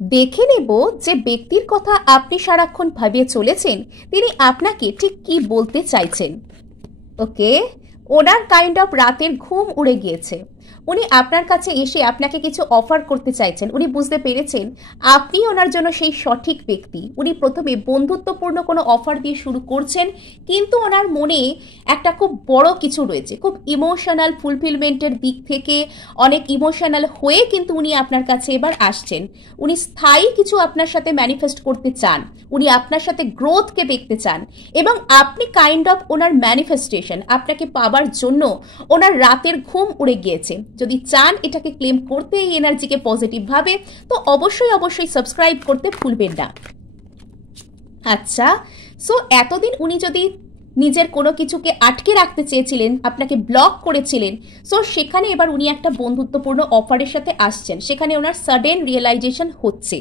দেখে নেব যে ব্যক্তির কথা আপনি সারাক্ষণ ভাবিয়ে চলেছেন তিনি আপনাকে ঠিক কি বলতে চাইছেন। ওকে, ওনার কাইন্ড অফ রাতের ঘুম উড়ে গিয়েছে। উনি আপনার কাছে এসে আপনাকে কিছু অফার করতে চাইছেন। উনি বুঝতে পেরেছেন আপনি ওনার জন্য সেই সঠিক ব্যক্তি। উনি প্রথমে বন্ধুত্বপূর্ণ কোনো অফার দিয়ে শুরু করছেন, কিন্তু ওনার মনে একটা খুব বড় কিছু রয়েছে, খুব ইমোশনাল ফুলফিলমেন্টের দিক থেকে অনেক ইমোশনাল হয়ে কিন্তু উনি আপনার কাছে এবার আসছেন। উনি স্থায়ী কিছু আপনার সাথে ম্যানিফেস্ট করতে চান, উনি আপনার সাথে গ্রোথকে দেখতে চান, এবং আপনি কাইন্ড অফ ওনার ম্যানিফেস্টেশন। আপনাকে পাবার জন্য ওনার রাতের ঘুম উড়ে গিয়েছে। যদি চান এটাকে ক্লেম করতে এই এনার্জিকে পজিটিভ ভাবে, তো অবশ্যই অবশ্যই সাবস্ক্রাইব করতে ভুলবেন না। আচ্ছা, সো এতদিন উনি যদি নিজের কোনো কিছুকে আটকে রাখতে চেয়েছিলেন, আপনাকে ব্লক করেছিলেন, সো সেখানে এবার উনি একটা বন্ধুত্বপূর্ণ অফারের সাথে আসছেন, সেখানে ওনার সাডেন রিয়েলাইজেশন হচ্ছে।